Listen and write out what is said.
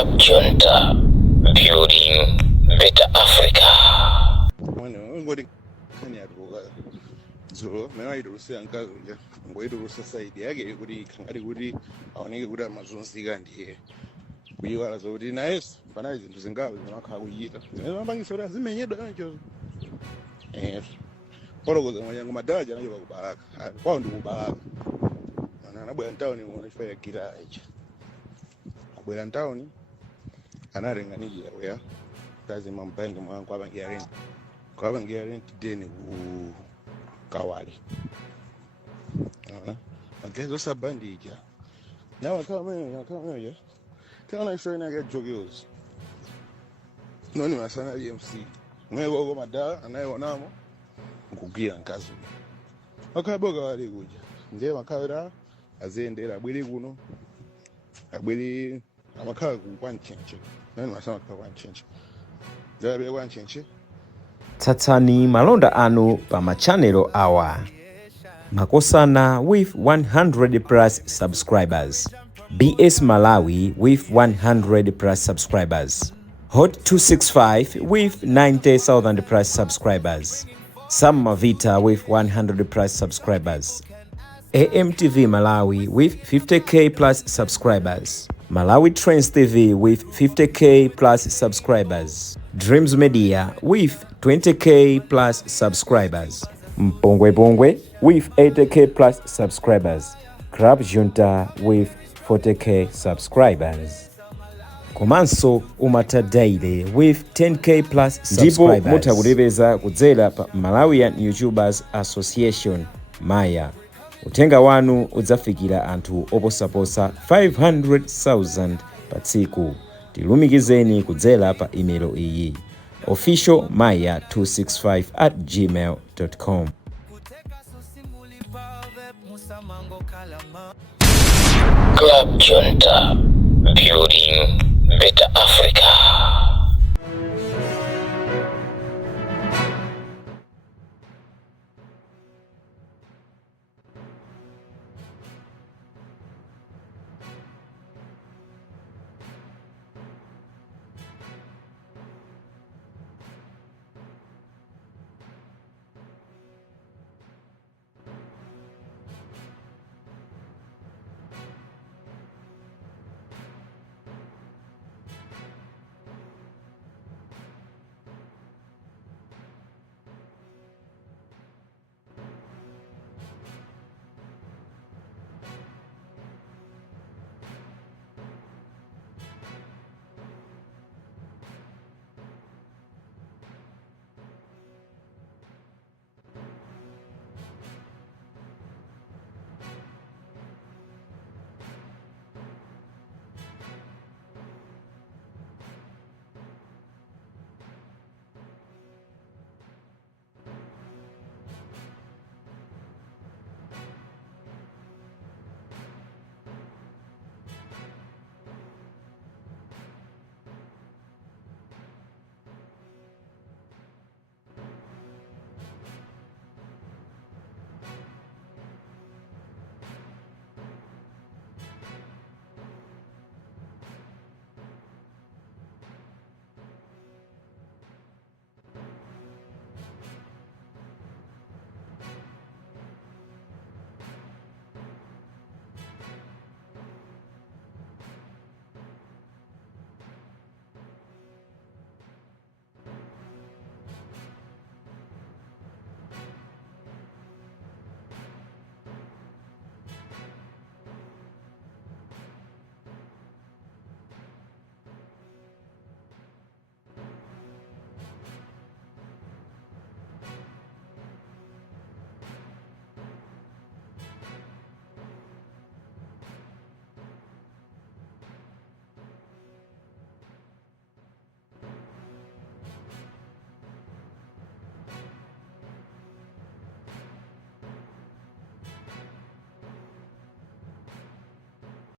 Club Junta, building better Africa. So, I do say, Uncle, we do society. I get good, I only good at Mazon's here. We are so nice, but I didn't think out how we eat. I'm buying so that's Menyedwa. And what was the young Madaj and you go back? I found you back. And I went down in one fair kid. I went down and I didn't need it. Where that's in my bank, my Quaban Garin today. Kawali. I guess what's a bandage. Now I come here. Tell me, sure, I get jogos. Nonymous and IMC. When I go my dad and I want now, Cookie and Castle. Okay, Boga, they would. They were carried out as in there. I believe, I'm a car with one change. Nonymous not one change. There be one change. Tatani malonda anu pa machanelo awa. Makosana with 100 plus subscribers. BS Malawi with 100 plus subscribers. Hot 265 with 90,000 plus subscribers. Sam Mavita with 100 plus subscribers. AMTV Malawi with 50k plus subscribers. Malawi Trends TV with 50k plus subscribers. Dreams Media with 20k plus subscribers. Mpongwe Bongwe with 80k plus subscribers. Club Junta with 40k subscribers. Komanso Umata Daily with 10k plus subscribers. Ndipo mutagulebeza kudzera pa Malawian YouTubers Association Maya. Utenga wanu udzafikira anthu oposaposa 500,000 pa tsiku. Tilumikizeni kudzera pa email iyi officialmaya265@gmail.com. Club Junta, building better Africa.